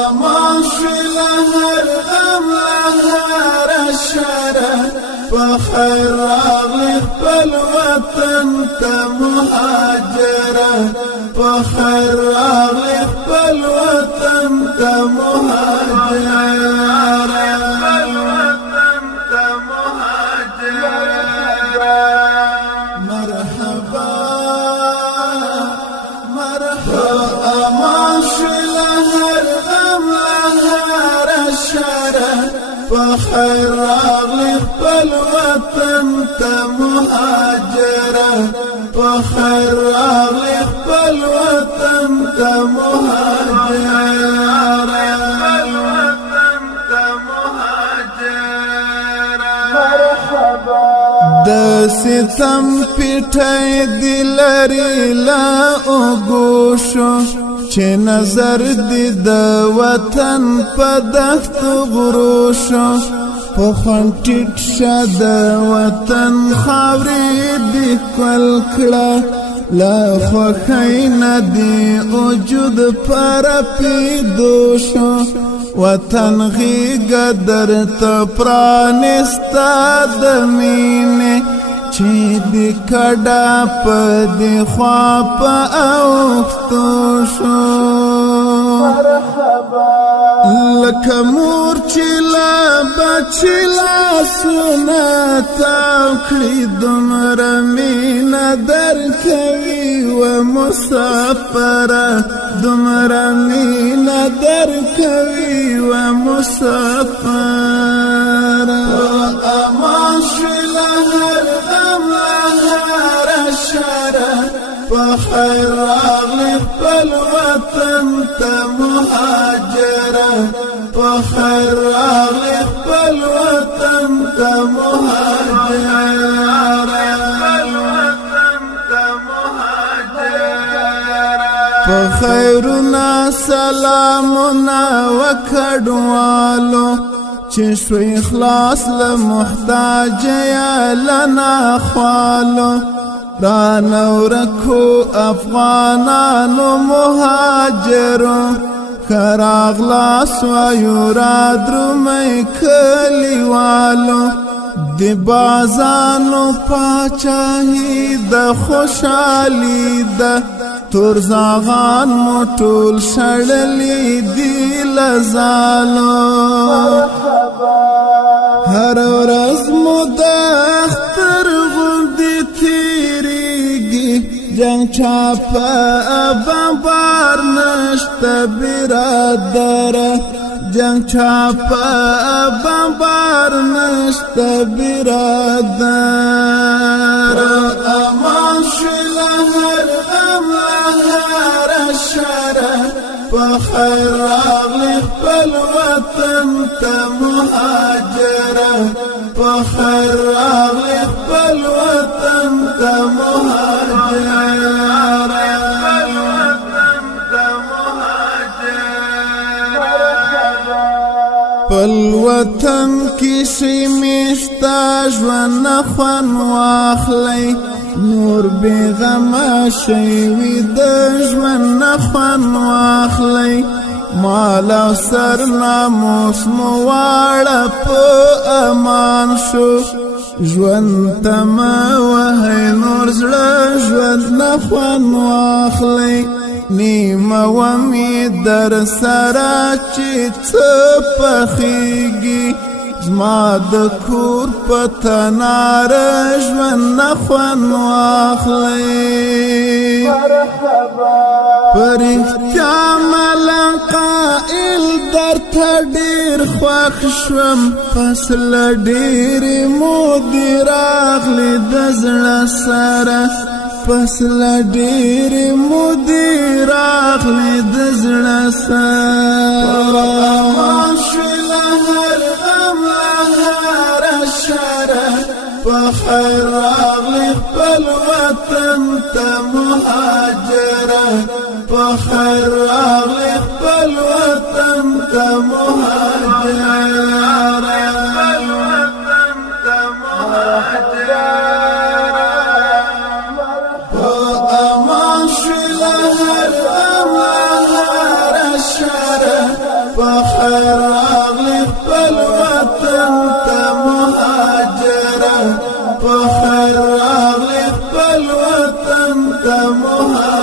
امان شل هر غم لهر شره بخیر راغلی خپل وطن ته مهاجره بخیر راغلی خپل وطن ته مهاجره مرحبا مرحبا امان شل هر غم لهر شره بخیر راغلی خپل وطن ته مهاجره بخیر راغلی خپل وطن ته مهاجره د ستم پیټای دلری لا اوګوشو چې نظر دی د وطن په دښت غروشو په خنټټ شاد وطن خاورې دی کول کړه لا خوخین دی وجود پر پیدوشو وطن غیګ در ته پرانستا د مینې چې دی کډا په دی خوا په اوختو شو لکه مور چې لا بچی لاسونه تاو کړي دومره مینه درکوي و مسافره دومره مینه درکوي و مسافره امان شل هر غم لهر شره بخیر راغلی خپل وطن ته مهاجره بخیر راغلی خپل وطن ته مهاجره په خیرنا سلامنا وکړوالو چې شوي خلاص له محتاج یا لنا خالو رانو رکو افغانانو مهاجرو کراغلاس وایو را درومی کلیوالو دی بازانو پاچاهی د خوشحالی د ترزاغان موټول شړلی دی لزالو هر ورځ مو د اختر غوندې تیریږي جنگ چاپه بمبار نشته برادره جنگ چاپه بمبار نشته برادره امان شل هر غم لهر شره بخیر راغلی خپل وطن ته مهاجره بخیر راغلی خپل وطن ته مهاجره خپل وطن کې شي میشتا ژوند خوان واخلی نور بیغم شي وي د ژوند خوان واخلی مال او سر ناموس مو واړه په امان شو ژوند ته مه وهئ نور زړه ژوند نه خوان واخلی نیمه ومې در سره چې څه پخېږي زما د کور په تناره ژوند نه خوند واخلی په رښتیا ملنګ قایل درته ډېر خوښ شوم پس له ډېرې مودې راغلې د زړه سره پس له ډېرې مودې راغلې د زړه سره امان شل هر غم لهر شره بخیر راغلی خپل وطن ته مهاجره بخیر راغلی خپل وطن ته مهاجره فخر راغلی خپل وطن ته مهاجره فخر راغلی خپل وطن ته مهاجره